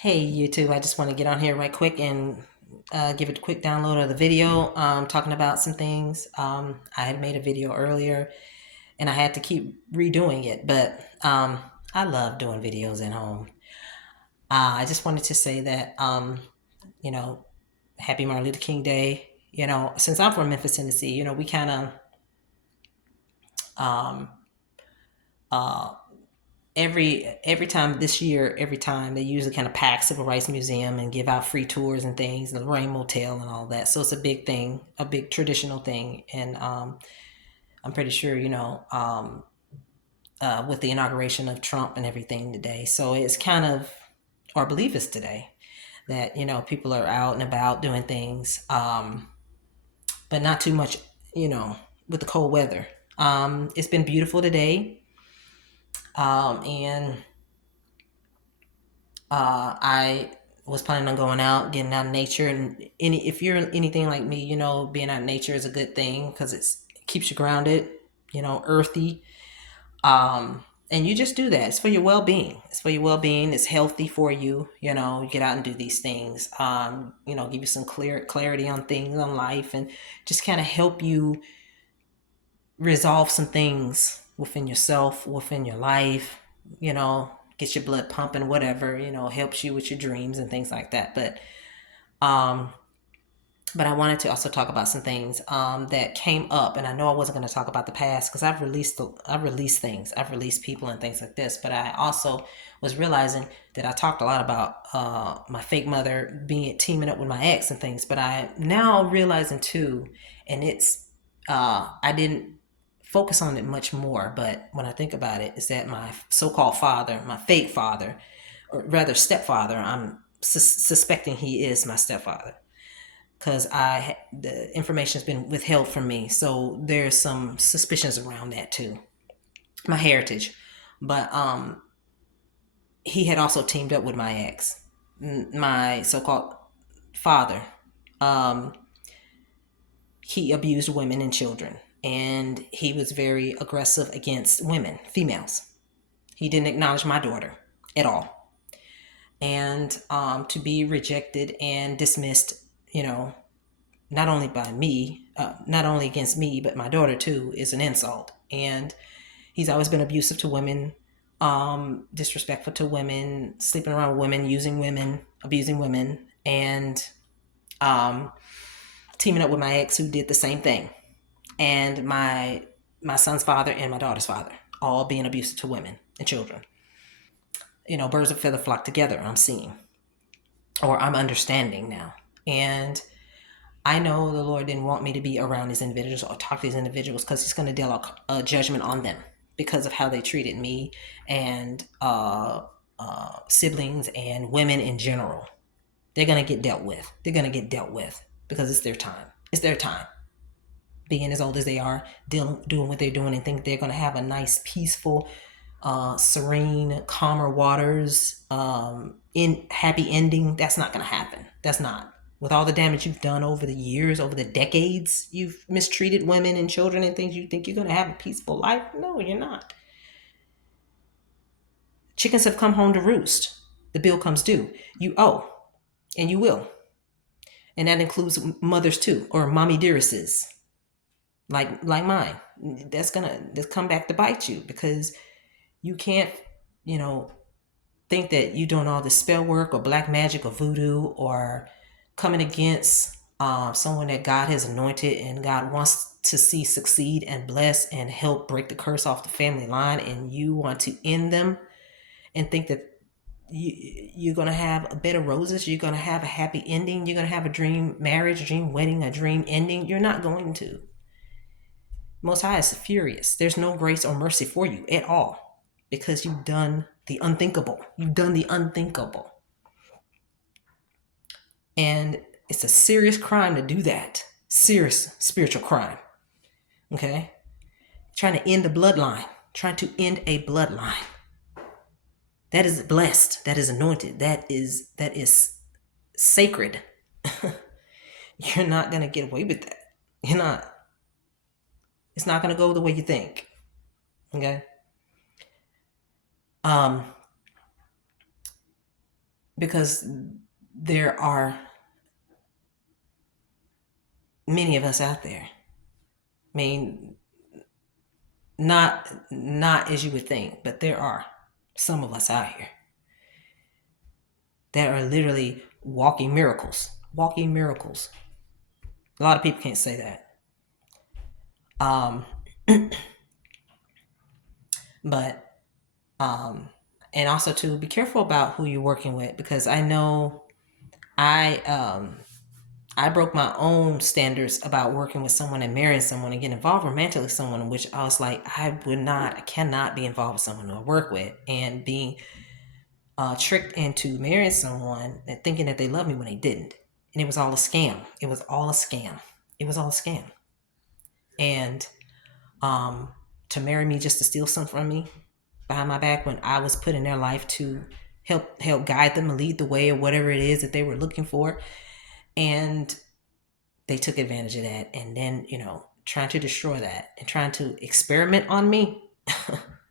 Hey, YouTube, I just want to get on here right quick and give a quick download of the video talking about some things. I had made a video earlier and I had to keep redoing it, but I love doing videos at home. I just wanted to say that, you know, happy Martin Luther King Day. Since I'm from Memphis, Tennessee, we kind of, um, uh, every time this year, every time they usually kind of pack Civil Rights Museum and give out free tours and things, and the Rain Motel and all that. So it's a big thing, a big traditional thing, and I'm pretty sure with the inauguration of Trump and everything today. So it's kind of, or I believe it's today that people are out and about doing things, but not too much, you know, with the cold weather. It's been beautiful today, and I was planning on going out, getting out in nature, and if you're anything like me, being out in nature is a good thing because it keeps you grounded, earthy. And you just do that. It's for your well-being. It's for your well-being. It's healthy for you. You get out and do these things. Give you some clarity on things, on life, and just kind of help you resolve some things within yourself, within your life, get your blood pumping, whatever, helps you with your dreams and things like that. Um, but I wanted to also talk about some things that came up, and I know I wasn't going to talk about the past because I've released things, I've released people and things like this. But I also was realizing that I talked a lot about my fake mother being teaming up with my ex and things. But I now realizing too, and it's I didn't focus on it much more. But when I think about it, is that my so-called father, my fake father, or rather stepfather, I'm suspecting he is my stepfather because the information has been withheld from me. So there's some suspicions around that too. My heritage, but he had also teamed up with my ex, my so-called father. Um, he abused women and children, and he was very aggressive against women, females. He didn't acknowledge my daughter at all, and to be rejected and dismissed, not only by me, not only against me, but my daughter too, is an insult. And he's always been abusive to women, disrespectful to women, sleeping around with women, using women, abusing women, and um, teaming up with my ex who did the same thing. And my son's father and my daughter's father, all being abusive to women and children. Birds of a feather flock together, I'm seeing, or I'm understanding now. And I know the Lord didn't want me to be around these individuals or talk to these individuals because He's going to deal a judgment on them because of how they treated me and siblings and women in general. They're going to get dealt with. They're going to get dealt with because it's their time. It's their time. Being as old as they are, doing what they're doing, and think they're going to have a nice, peaceful, serene, calmer waters, in happy ending. That's not going to happen. That's not. With all the damage you've done over the years, over the decades, you've mistreated women and children and things. You think you're going to have a peaceful life? No, you're not. Chickens have come home to roost. The bill comes due. You owe, and you will, and that includes mothers too, or mommy dearests, like mine. That's come back to bite you because you can't, you know, think that you're doing all this spell work or black magic or voodoo or coming against someone that God has anointed and God wants to see succeed and bless and help break the curse off the family line, and you want to end them and think that you're going to have a bed of roses, you're going to have a happy ending, you're going to have a dream marriage, a dream wedding, a dream ending. You're not going to. Most High is furious. There's no grace or mercy for you at all because you've done the unthinkable. You've done the unthinkable. And it's a serious crime to do that. Serious spiritual crime. Okay? Trying to end the bloodline. Trying to end a bloodline. That is blessed. That is anointed. That is sacred. You're not gonna get away with that. You're not. It's not gonna go the way you think. Okay? Um because there are many of us out there. I mean, not as you would think, but there are some of us out here that are literally walking miracles. Walking miracles. A lot of people can't say that. Um, but and also to be careful about who you're working with, because I know I I broke my own standards about working with someone and marrying someone and getting involved romantically with someone, in which I was like, I cannot be involved with someone who I work with, and being tricked into marrying someone and thinking that they love me when they didn't. And it was all a scam. It was all a scam. It was all a scam. And um, to marry me just to steal something from me behind my back, when I was put in their life to help guide them and lead the way, or whatever it is that they were looking for. And they took advantage of that, and then, trying to destroy that and trying to experiment on me.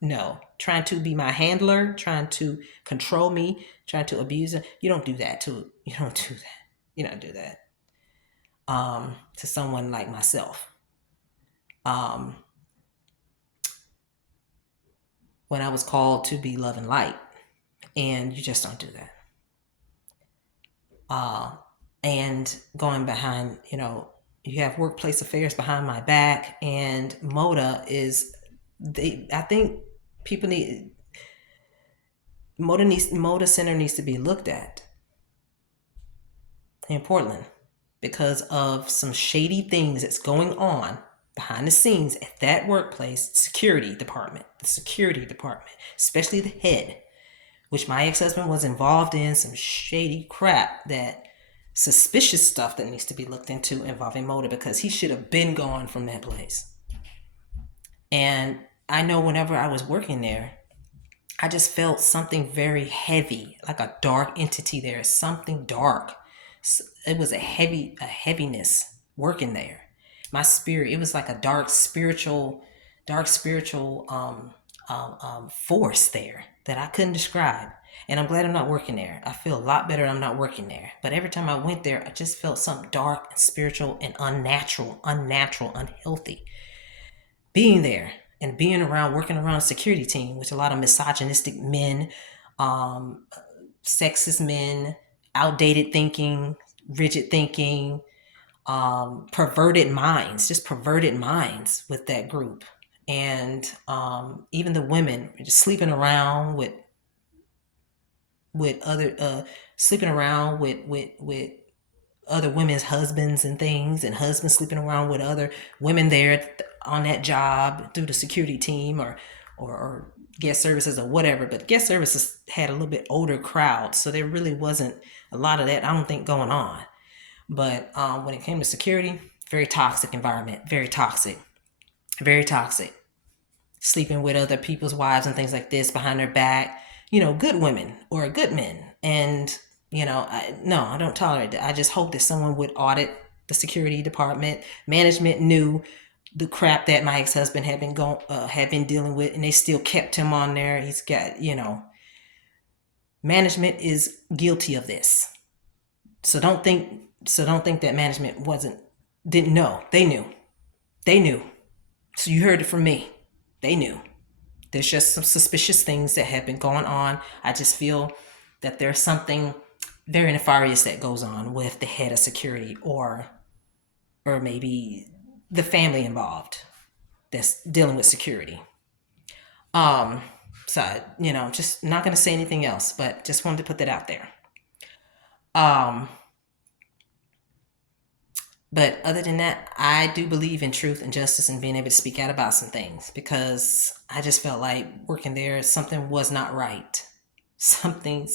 No, trying to be my handler, trying to control me, trying to abuse it. You don't do that to you don't do that. You don't do that to someone like myself. Um, when I was called to be love and light, and you just don't do that. Uh, and going behind, you have workplace affairs behind my back, and Moda is I think people need Moda Center needs to be looked at in Portland, because of some shady things that's going on behind the scenes at that workplace. The security department, especially the head, which my ex-husband was involved in some shady crap, that suspicious stuff that needs to be looked into involving Moda, because he should have been gone from that place. And I know whenever I was working there, I just felt something very heavy, like a dark entity there, something dark. It was a heaviness working there. My spirit, it was like a dark spiritual force there that I couldn't describe. And I'm glad I'm not working there. I feel a lot better I'm not working there. But every time I went there, I just felt something dark and spiritual and unnatural, unhealthy. Being there and being around, working around a security team with a lot of misogynistic men, um, sexist men, outdated thinking, rigid thinking, perverted minds with that group. And even the women just with other sleeping around with other women's husbands and things, and husbands sleeping around with other women there on that job through the security team, or guest services or whatever. But guest services had a little bit older crowd, so there really wasn't a lot of that, I don't think, going on. But when it came to security, very toxic environment, very toxic, very toxic. Sleeping with other people's wives and things like this behind their back, good women or good men. And, no, I don't tolerate that. I just hope that someone would audit the security department. Management knew the crap that my ex-husband had been dealing with, and they still kept him on there. He's got, management is guilty of this. So don't think that management didn't know. They knew. They knew. So you heard it from me. They knew. There's just some suspicious things that have been going on. I just feel that there's something very nefarious that goes on with the head of security, or maybe the family involved that's dealing with security. So, just not going to say anything else, but just wanted to put that out there. But other than that, I do believe in truth and justice and being able to speak out about some things, because I just felt like working there, something was not right. Something,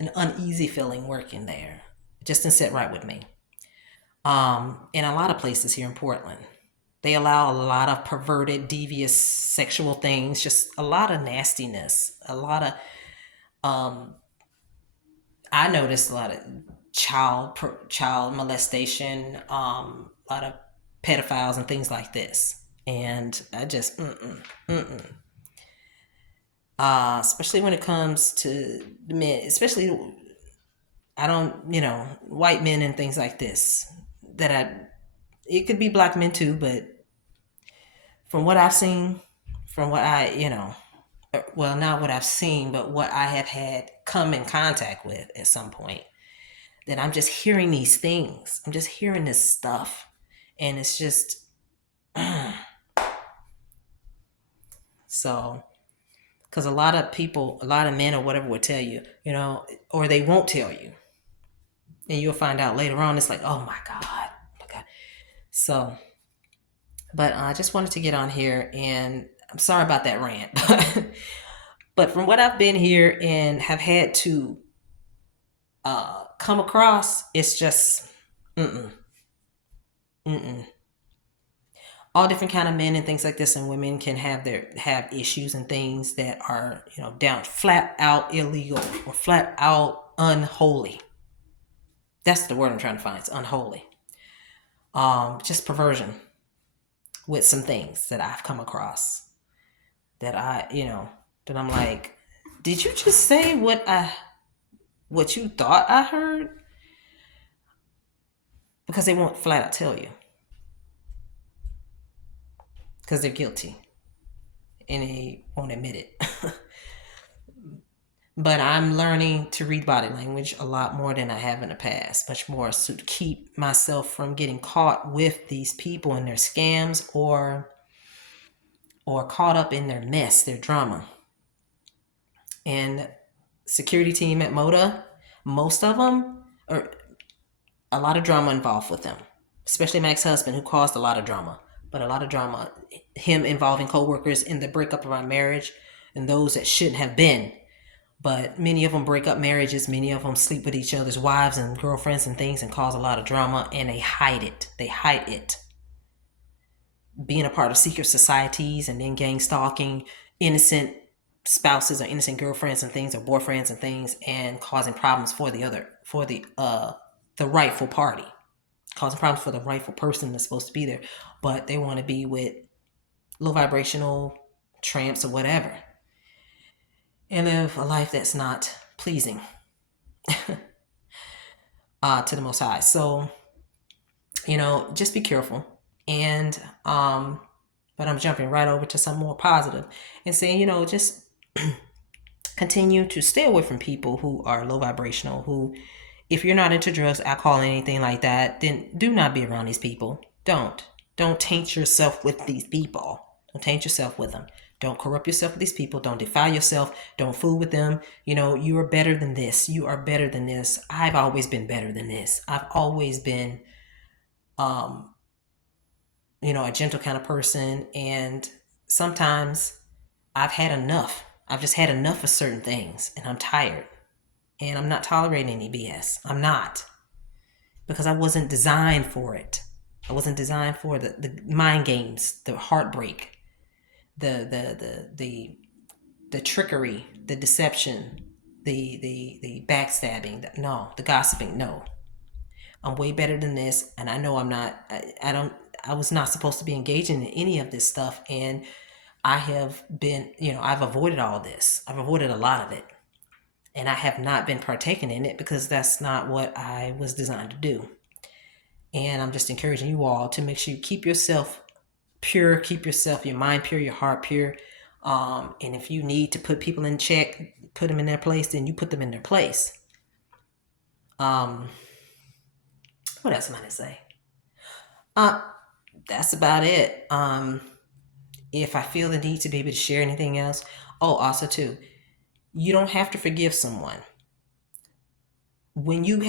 an uneasy feeling working there. It just didn't sit right with me. In a lot of places here in Portland, they allow a lot of perverted, devious sexual things, just a lot of nastiness, a lot of, I noticed a lot of child molestation, a lot of pedophiles and things like this. And I just, especially when it comes to the men, especially I don't, white men and things like this. That it could be black men too, but from what I've seen, from what well, not what I've seen, but what I have had come in contact with at some point, that I'm just hearing these things. I'm just hearing this stuff. And it's just, so, because a lot of people, a lot of men or whatever will tell you, or they won't tell you. And you'll find out later on, it's like, oh my God. Oh my God. So, but I just wanted to get on here, and I'm sorry about that rant. But from what I've been here and have had to come across, it's just, mm-mm, mm-mm. All different kind of men and things like this, and women can have issues and things that are down flat out illegal or flat out unholy. That's the word I'm trying to find. It's unholy. Just perversion with some things that I've come across that that I'm like, did you just say what you thought I heard? Because they won't flat out tell you, because they're guilty and they won't admit it. But I'm learning to read body language a lot more than I have in the past, much more, so to keep myself from getting caught with these people and their scams, or caught up in their mess, their drama. And security team at Moda, most of them, are a lot of drama involved with them, especially my ex-husband, who caused a lot of drama. But a lot of drama, him involving co-workers in the breakup of our marriage, and those that shouldn't have been. But many of them break up marriages. Many of them sleep with each other's wives and girlfriends and things, and cause a lot of drama, and they hide it. They hide it. Being a part of secret societies, and then gang stalking innocent spouses or innocent girlfriends and things, or boyfriends and things, and causing problems for the rightful party, causing problems for the rightful person that's supposed to be there, but they want to be with low vibrational tramps or whatever, and live a life that's not pleasing to the Most High. So, just be careful. And but I'm jumping right over to some more positive and saying, just continue to stay away from people who are low vibrational, who, if you're not into drugs, alcohol, anything like that, then do not be around these people. Don't taint yourself with these people. Don't taint yourself with them. Don't corrupt yourself with these people. Don't defile yourself. Don't fool with them. You are better than this. You are better than this. I've always been better than this. I've always been, a gentle kind of person. And sometimes I've had enough. I've just had enough of certain things, and I'm tired. And I'm not tolerating any BS. I'm not. Because I wasn't designed for it. I wasn't designed for the mind games, the heartbreak, the trickery, the deception, the backstabbing. No, the gossiping. No, I'm way better than this, and I know I'm not. I was not supposed to be engaging in any of this stuff, and I have been. I've avoided all this. I've avoided a lot of it, and I have not been partaking in it because that's not what I was designed to do. And I'm just encouraging you all to make sure you keep yourself pure, keep your mind pure, your heart pure. And if you need to put people in check, put them in their place, then you put them in their place. What else am I going to say? That's about it. If I feel the need to be able to share anything else. Oh, also too, you don't have to forgive someone. When you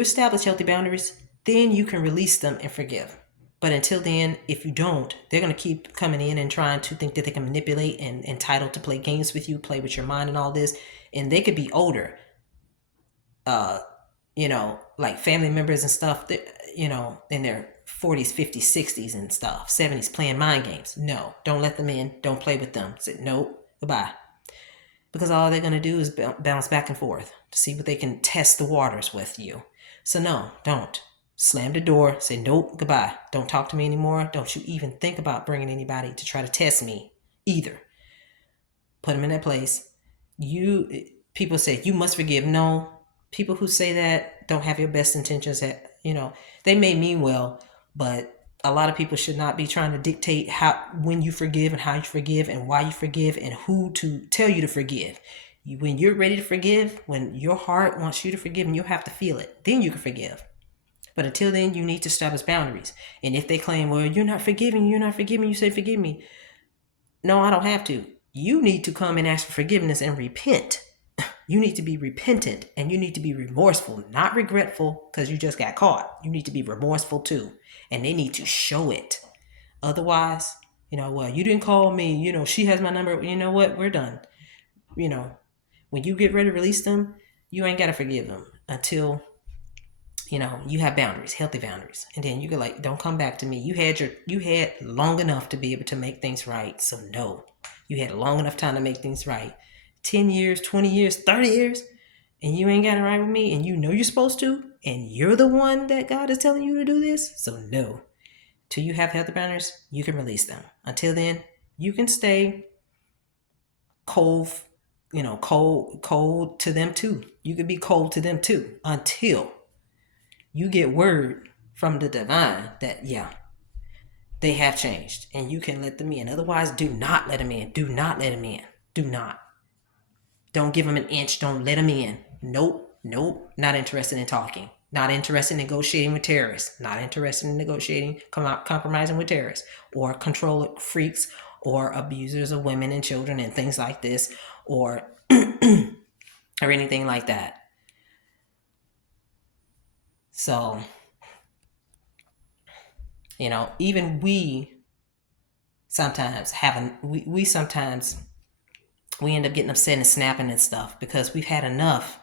establish healthy boundaries, then you can release them and forgive. But until then, if you don't, they're going to keep coming in and trying to think that they can manipulate and entitled to play games with you, play with your mind and all this. And they could be older, like family members and stuff, in their 40s, 50s, 60s and stuff, 70s, playing mind games. No, don't let them in. Don't play with them. Say, nope, goodbye. Because all they're going to do is bounce back and forth to see what they can test the waters with you. So no, don't. Slam the door, say nope, goodbye. Don't talk to me anymore. Don't you even think about bringing anybody to try to test me either. Put them in their place People say you must forgive. No, people who say that don't have your best intentions. They may mean well, but a lot of people should not be trying to dictate how when you forgive and how you forgive and why you forgive and who to tell you to forgive. When you're ready to forgive, when your heart wants you to forgive, and you have to feel it, then you can forgive. But until then, you need to establish boundaries. And if they claim, well, you're not forgiving, you say, forgive me. No, I don't have to. You need to come and ask for forgiveness and repent. You need to be repentant and you need to be remorseful, not regretful because you just got caught. You need to be remorseful too. And they need to show it. Otherwise, well, you didn't call me, she has my number. You know what? We're done. When you get ready to release them, you ain't got to forgive them until you have boundaries, healthy boundaries. And then you go like, don't come back to me. You had long enough to be able to make things right. So no, you had a long enough time to make things right. 10 years, 20 years, 30 years, and you ain't got it right with me, and you know you're supposed to, and you're the one that God is telling you to do this. So no, till you have healthy boundaries, you can release them. Until then, you can stay cold, cold to them too. You can be cold to them too until you get word from the divine that, yeah, they have changed and you can let them in. Otherwise, do not let them in. Do not let them in. Do not. Don't give them an inch. Don't let them in. Nope. Not interested in talking. Not interested in negotiating with terrorists. Not interested in negotiating, compromising with terrorists or control freaks or abusers of women and children and things like this or anything like that. So, even we sometimes we end up getting upset and snapping and stuff because we've had enough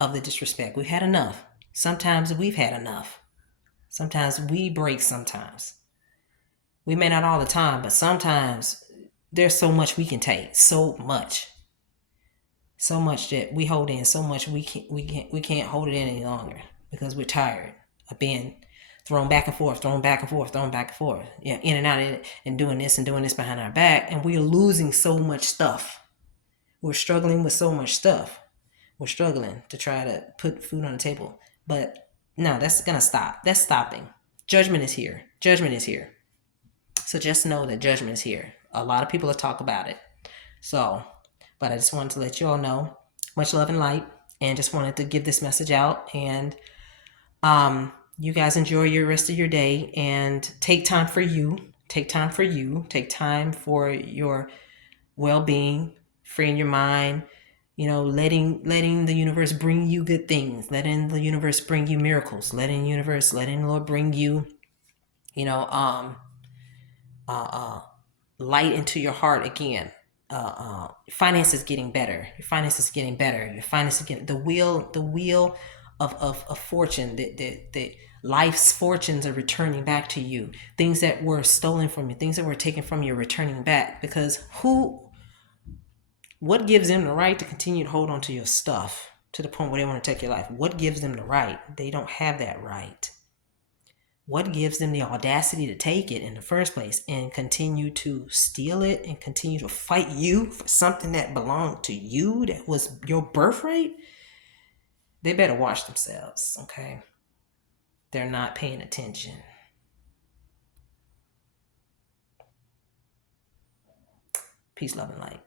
of the disrespect. We've had enough. Sometimes we've had enough. Sometimes we break. Sometimes we may not all the time, but sometimes there's so much we can take. So much that we hold in. So much we can't hold it in any longer because we're tired of being thrown back and forth. Yeah, in and out and doing this behind our back, and we're losing so much stuff. We're struggling with so much stuff. We're struggling to try to put food on the table. But no, that's gonna stop. That's stopping. Judgment is here. So just know that judgment is here. A lot of people will talk about it. So, but I just wanted to let you all know, much love and light, and just wanted to give this message out. And you guys enjoy your rest of your day and take time for you. Take time for your well-being, freeing your mind, letting the universe bring you good things, letting the universe bring you miracles, letting the Lord bring you, light into your heart again. Finances getting better. Your finances getting better. Your finances getting the wheel of fortune. The life's fortunes are returning back to you. Things that were stolen from you, things that were taken from you, are returning back. Because what gives them the right to continue to hold on to your stuff to the point where they want to take your life? What gives them the right? They don't have that right. What gives them the audacity to take it in the first place and continue to steal it and continue to fight you for something that belonged to you, that was your birthright? They better watch themselves, okay? They're not paying attention. Peace, love, and light.